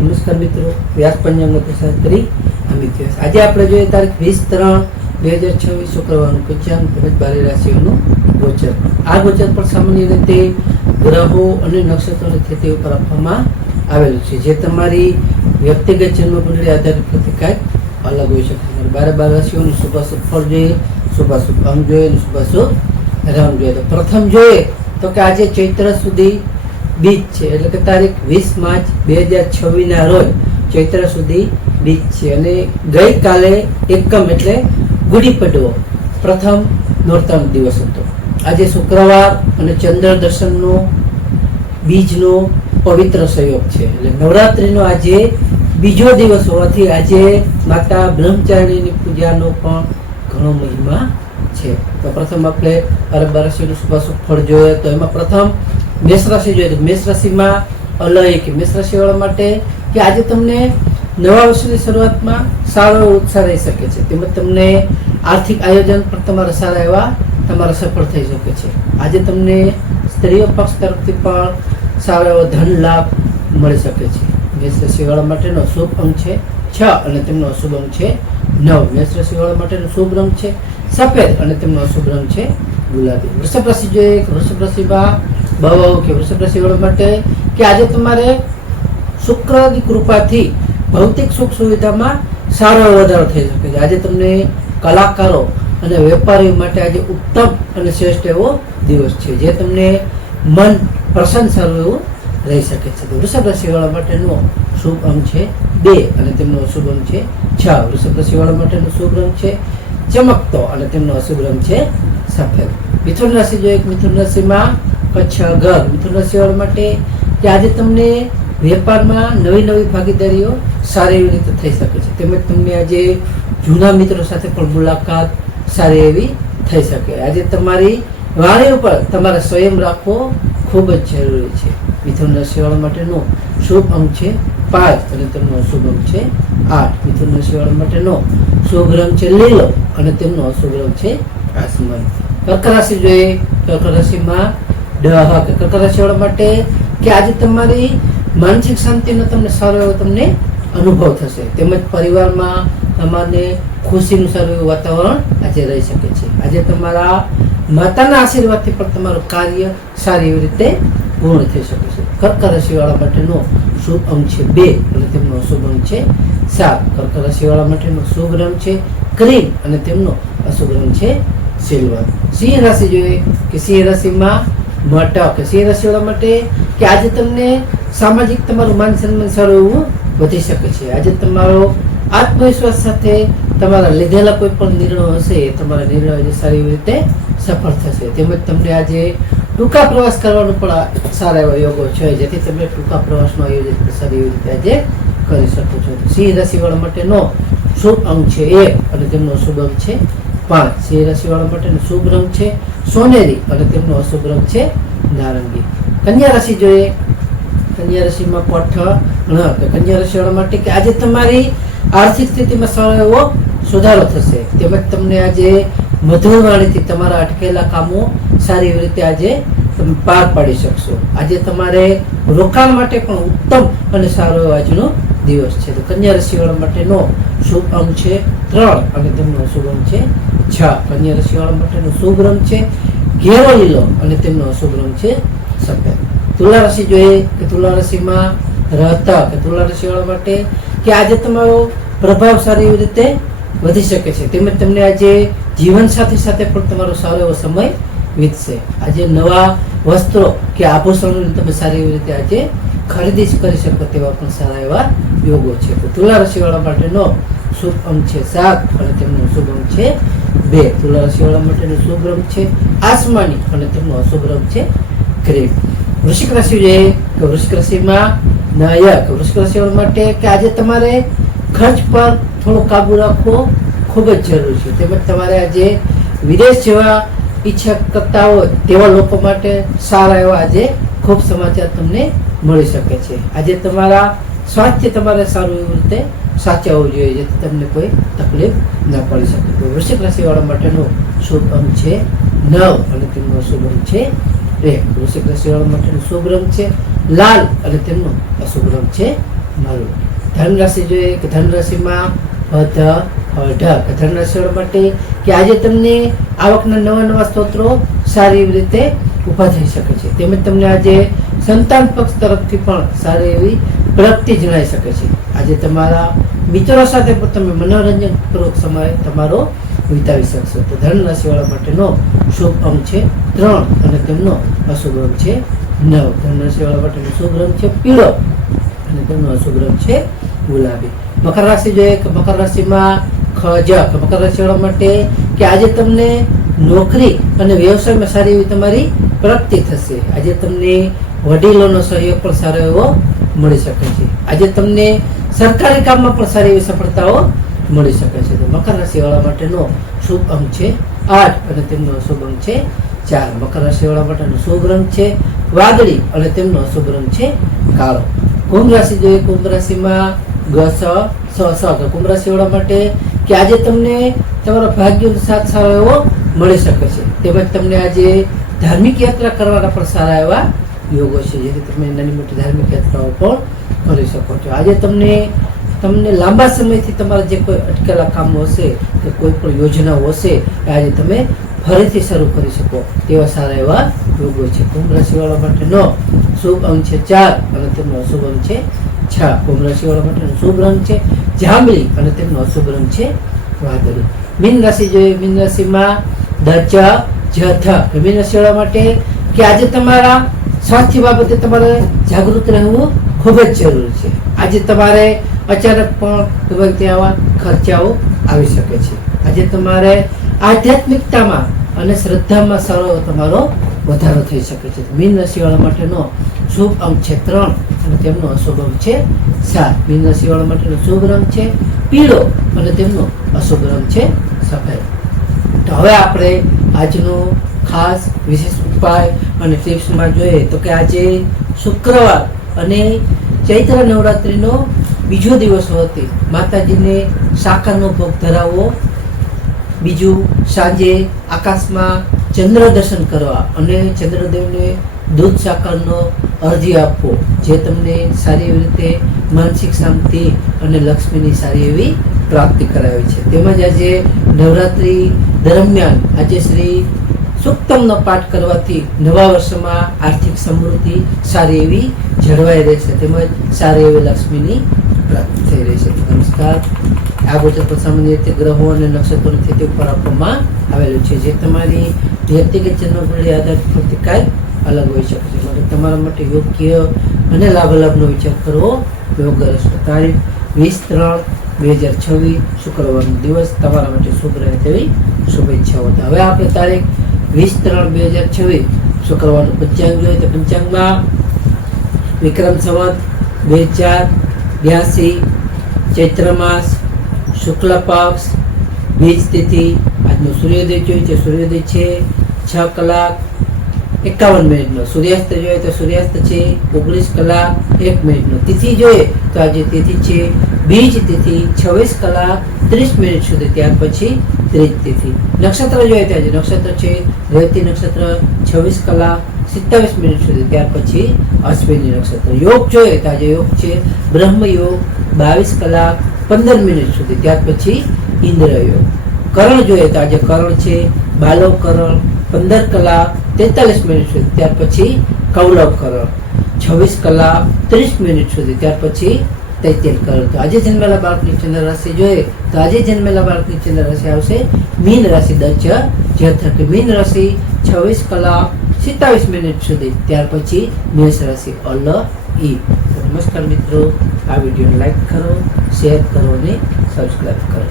નમસ્કાર મિત્રો, વ્યાસ પંચાંગનો પ્રસાર કરી અમિત વ્યાસ. આજે આપણે જોઈએ તારીખ 20/3/2026 શુક્રવારનું પંચાંગ તેમજ 12 રાશિઓનું ગોચર. આ ગોચર પર સામાન્ય રીતે ગ્રહો અને નક્ષત્રોની સ્થિતિ ઉપર આપવામાં આવેલું છે, જે તમારી વ્યક્તિગત જન્મ કુંડળી આધારિત પ્રતિકાર અલગ હોઈ શકે છે. 12 રાશિઓનું શુભાશુભ ફળ જોઈએ, શુભાશુભ અંગ જોઈએ અને શુભાશુભ રંગ જોઈએ. તો પ્રથમ જોઈએ તો કે આજે ચૈત્ર સુધી બીજ છે, એટલે કે તારીખ 20 માર્ચ 2026 ના રોજ ચૈત્ર સુધી બીજ છે અને ગઈકાલે એકમ એટલે ગુડી પડવો પ્રથમ નોરતાનો દિવસ હતો. આજે શુક્રવાર અને ચંદ્ર દર્શનનો બીજનો પવિત્ર સંયોગ છે, એટલે નવરાત્રીનો આજે બીજો દિવસ હોવાથી આજે માતા બ્રહ્મચારિણીની પૂજાનો પણ ઘણો મહિમા છે. તો પ્રથમ આપણે 12 રાશિનું શુભાશુભ ફળ જોઈએ તો એમાં પ્રથમ મેષ રાશિ જોઈએ. તો મેષ રાશિમાં અલય કે મેષ રાશિ વાળા માટે કે આજે તમને નવા વર્ષની શરૂઆતમાં સારો ઉત્સાહ રહી શકે છે, તેમજ તમને આર્થિક આયોજન પણ તમારા સારા એવા તમારા સફળ થઈ શકે છે. આજે તમને સ્ત્રીઓ પક્ષ તરફથી પણ સારો એવો ધન લાભ મળી શકે છે. મેષ રાશિ વાળા માટેનો શુભ અંક છે 6 અને તેમનો અશુભ અંક છે 9. મેષ રાશિ વાળા માટેનો શુભ રંગ છે સફેદ અને તેમનો અશુભ રંગ છે ગુલાબી. વૃષભ રાશિ જોઈએ. વૃષભ રાશિમાં બહુ કે વૃષભ રાશિ વાળા માટે કે આજે તમારે શુક્રની કૃપાથી ભૌતિક સુખ સુવિધામાં સારો વધારો થઈ શકે છે. આજે તમને કલાકારો અને વેપારીઓ માટે આજે ઉત્તમ અને શ્રેષ્ઠ એવો દિવસ છે, જે તમને મન પ્રસન્ન સારું એવું રહી શકે છે. તો વૃષભ રાશિ વાળા માટેનો શુભ અંક છે 2 અને તેમનો અશુભ અંક છે 6. વૃષભ રાશિ વાળા માટેનો શુભ રંગ છે ચમકતો અને તેમનો અશુભ રંગ છે સફેદ. મિથુન રાશિ જોઈએ. મિથુન રાશિમાં કચ્છ ઘર. મિથુન રાશિ વાળા માટે કે આજે તમને વેપારમાં નવી ભાગીદારીઓ સારી એવી રીતે થઈ શકે છે, તેમજ તમને આજે જૂના મિત્રો સાથે પણ મુલાકાત સારી એવી થઈ શકે. આજે તમારી વાણી ઉપર તમારે સંયમ રાખવો ખૂબ જ જરૂરી છે. મિથુન રાશિ વાળા માટેનો શુભ અંક છે 5 અને તેમનો અશુભ અંક છે 8. મિથુન રાશિ વાળા માટેનો શુભ રંગ છે લીલો અને તેમનો અશુભ રંગ છે આસમાન. કર્ક રાશિ જોઈએ. કર્ક રાશિમાં કર્ક રાશિ વાળા માટે કે આજે તમારી માનસિક શાંતિનો તમને સારો એવો તમને અનુભવ થશે, તેમજ પરિવારમાં તમારે ખુશીનું સારું એવું વાતાવરણ આજે રહી શકે છે. આજે તમારા માતાના આશીર્વાદથી પણ તમારું કાર્ય સારી એવી રીતે પૂર્ણ થઈ શકે છે. કર્ક રાશિ વાળા માટેનો શુભ અંક છે 2 અને તેમનો અશુભ અંક છે 7. કર્ક રાશિ વાળા માટેનો શુભ રંગ છે ક્રીમ અને તેમનો અશુભ રંગ છે સિલ્વર. સિંહ રાશિ જોઈએ. કે સિંહ રાશિમાં મટક. સિંહ રાશિ વાળા માટે કે આજે તમને સામાજિક તમારું માન સન્માન સારું એવું વધી શકે છે. આજે તમારો આત્મવિશ્વાસ સાથે તમારા લીધેલા કોઈ પણ નિર્ણયો હશે એ તમારા નિર્ણયો આજે સારી રીતે સફળ થશે, તેમજ તમને આજે ટૂંકા પ્રવાસ કરવાનો પણ સારા એવા યોગો છે, જેથી તમે ટૂંકા પ્રવાસનો આયોજન સારી એવી રીતે આજે કરી શકો છો. સિંહ રાશિ વાળા માટેનો શુભ અંક છે 1 અને તેમનો અશુભ અંક છે 5. સિંહ રાશિ વાળા માટેનો શુભ રંગ છે સોનેરી અને તેમનો અશુભ રંગ છે નારંગી. કન્યા રાશિ જોઈએ. કન્યા રાશિમાં કન્યા રાશિ વાળા માટે કે આજે તમારી આર્થિક સ્થિતિમાં સારો એવો સુધારો થશે, તેમજ તમને આજે મધુર વાણીથી તમારા અટકેલા કામો સારી એવી રીતે આજે તમે પાર પાડી શકશો. આજે તમારે રોકાણ માટે પણ ઉત્તમ અને સારો એવો આજનો દિવસ છે. તો કન્યા રાશિ વાળા માટેનો શુભ અંક છે 3 અને તેમનો અશુભ અંક છે 6. કન્યા રાશિ વાળા માટેનો શુભ રંગ છે ઘેરો લીલો અને તેમનો અશુભ રંગ છે સફેદ. તુલા રાશિ જોઈએ. કે તુલા રાશિમાં તુલા રાશિ વાળા માટે કે આજે તમારો પ્રભાવ સારી એવી રીતે વધી શકે છે, તેમજ તમને આજે જીવન સાથે પણ તમારો સારો એવો સમય વીતશે. આજે નવા વસ્ત્રો કે આભૂષણોની તમે સારી એવી રીતે આજે ખરીદી કરી શકો તેવા પણ સારા એવા યોગો છે. તો તુલા રાશિ વાળા માટેનો શુભ અંક છે 7 અને તેમનો શુભ અંક છે 2. તુલા રાશિ વાળા માટેનો શુભ રંગ છે આસમાની અને તેમનો અશુભ રંગ છે ક્રીમ. વૃશ્ચિક રાશિ જોઈએ. કે વૃશ્ચિક રાશિમાં વૃશ્ચિક રાશિ વાળા માટે કે આજે તમારે ખર્ચ પર થોડો કાબુ રાખવો ખૂબ જ જરૂરી છે, તેમજ તમારે આજે વિદેશ જવા ઈચ્છા કરતા હોય તેવા લોકો માટે સારા એવા આજે ખૂબ સમાચાર તમને મળી શકે છે. આજે તમારા સ્વાસ્થ્ય તમારે સારું એવી રીતે સાચવવું જોઈએ, જેથી તમને કોઈ તકલીફ ન પડી શકે. તો વૃશ્ચિક રાશિ વાળા માટેનો શુભ અંક છે 9 અને તેમનો શુભ અંક છે 1. વૃશ્ચિક રાશિ વાળા માટેનો શુભ રંગ છે લાલ અને તેમનો અશુભ રંગ છે મરું. ધન રાશિ જોઈએ કે ધન રાશિમાં ઢ ધન રાશિવાળા માટે કે આજે તમને આવકના નવા નવા સ્ત્રોતો સારી એવી રીતે ઊભા થઈ શકે છે. તેમજ તમને આજે સંતાન પક્ષ તરફથી પણ સારી એવી પ્રગતિ જણાઈ શકે છે. આજે તમારા મિત્રો સાથે પણ તમે મનોરંજન પૂર્વક સમય તમારો વિતાવી શકશો. તો ધન રાશિવાળા માટેનો શુભ અંક છે 3 અને તેમનો અશુભ અંક છે 9. ધન રાશિવાળા માટેનો શુભ રંગ છે પીળો અને તેમનો અશુભ રંગ છે ગુલાબી. મકર રાશિ જોઈએ કે મકર રાશિમાં મકર રાશિવાળા માટે કે આજે તમને નોકરી અને વ્યવસાયમાં સારી એવી તમારી પ્રગતિ થશે. આજે તમને વડીલોનો સહયોગ પણ સારો એવો મળી શકે છે. આજે તમને સરકારી કામમાં પણ સારી એવી સફળતાઓ મળી શકે છે. તો મકર રાશિવાળા માટેનો શુભ અંક છે 8 અને તેમનો અશુભ અંક છે 4. મકર રાશિવાળા માટેનો શુભ રંગ છે વાદળી અને તેમનો અશુભ રંગ છે કાળો. કુંભ રાશિ જોઈએ કુંભ રાશિમાં કુંભ રાશિવાળા માટે કે આજે તમને તમારા ભાગ્યનો સાથ સારો એવો મળી શકે છે. તેમજ તમને આજે ધાર્મિક યાત્રા કરવાના પણ સારા એવા યોગો છે, જેથી તમે નાની મોટી ધાર્મિક યાત્રાઓ પણ કરી શકો છો. આજે તમને લાંબા સમયથી તમારા જે કોઈ અટકેલા કામો હશે કે કોઈ પણ યોજનાઓ હશે આજે તમે ફરીથી શરૂ કરી શકો તેવા સારા એવા યોગો છે. કુંભ રાશિવાળા માટેનો શુભ અંક છે 4 અને તેમનો અશુભ અંક છે 6. કુંભ રાશિવાળા માટેનો શુભ રંગ છે જાંબલી અને તેમનો અશુભ રંગ છે વાદળી. મીન રાશિ જોઈએ મીન રાશિમાં મીન રાશિવાળા માટે કે આજે તમારા સ્વાસ્થ્ય બાબતે તમારે જાગૃત રહેવું ખૂબ જ જરૂરી છે. આજે તમારે અચાનક પણ તમારે ત્યાં ખર્ચાઓ આવી શકે છે. આજે તમારે આધ્યાત્મિકતામાં અને શ્રદ્ધામાં સારો તમારો વધારો થઈ શકે છે. મીન રાશિવાળા માટેનો શુભ અંક છે 3 અને તેમનો અશુભ અંક છે 7. મીન રાશિવાળા માટેનો શુભ રંગ છે પીળો અને તેમનો અશુભ રંગ છે સફેદ. તો હવે આપણે આજનો ખાસ વિશેષ ઉપાય અને ટિપ્સમાં જોઈએ તો કે આજે શુક્રવાર અને ચૈત્ર નવરાત્રિનો બીજો દિવસ હોવાથી માતાજીને સાકરનો ભોગ ધરાવવો. બીજું સાંજે આકાશમાં ચંદ્ર દર્શન કરવા અને ચંદ્રદેવને દૂધ સાકરનો અરજી આપવો, જે તમને સારી એવી રીતે માનસિક શાંતિ અને લક્ષ્મીની સારી એવી પ્રાપ્તિ કરાવે છે. તેમજ આજે નવરાત્રિ દરમિયાન આજે શ્રી સુક્તમનો પાઠ કરવાથી નવા વર્ષમાં આર્થિક સમૃદ્ધિ સારી એવી જળવાઈ રહેશે. તેમજ સારી એવી લક્ષ્મીની પ્રાપ્તિ થઈ રહેશે. નમસ્કાર. આ ગોચર પર સામાન્ય રીતે ગ્રહો અને નક્ષત્રોની સ્થિતિ ઉપર આપવામાં આવેલું છે, જે તમારી વ્યક્તિગત જન્મકુંડળી આધારિત પ્રતિકાર અલગ હોઈ શકે છે. માટે તમારા માટે યોગ્ય અને લાભનો વિચાર કરવો યોગ્ય રહેશે. તારીખ 20/3/2026 શુક્રવારનો દિવસ તમારા માટે શુભ રહે તેવી શુભેચ્છાઓ. હવે આપણે તારીખ 20/3/2026 શુક્રવારનું પંચાંગ જોઈએ તો પંચાંગમાં વિક્રમ સંવત 2082 ચૈત્ર માસ શુક્લ પક્ષ બીજ તિથિ. આજનો સૂર્યોદય જોઈએ તો સૂર્યોદય છે 6:51 સૂર્યાસ્ત જોઈએ તો સૂર્યાસ્ત છે 19:01. તિથિ જોઈએ તો આજે તિથિ છે બીજ તિથિ 26:30 સુધી, ત્યાર પછી ત્રીજ તિથિ. નક્ષત્ર જોઈએ તો આજે નક્ષત્ર છે રેવતી નક્ષત્ર 26:27 સુધી, ત્યાર પછી અશ્વિની નક્ષત્ર. યોગ જોઈએ તો આજે યોગ છે બ્રહ્મ યોગ 22:15 સુધી, ત્યાર પછી ઇન્દ્ર યોગ. કરણ જોઈએ તો આજે કરણ છે બાલવ કરણ 15:43 સુધી, ત્યાર પછી કૌલવ કરણ 26:30 સુધી, ત્યાર પછી તૈતિલ કરણ. તો આજે જન્મેલા બાળકની ચંદ્ર રાશિ જોઈએ તો આજે જન્મેલા બાળકની ચંદ્ર રાશિ આવશે મીન રાશિ મીન રાશિ 26:27 સુધી, ત્યાર પછી મેષ રાશિ ઈ. નમસ્કાર મિત્રો, આ વિડીયોને લાઈક કરો, શેર કરો અને સબસ્ક્રાઈબ કરો.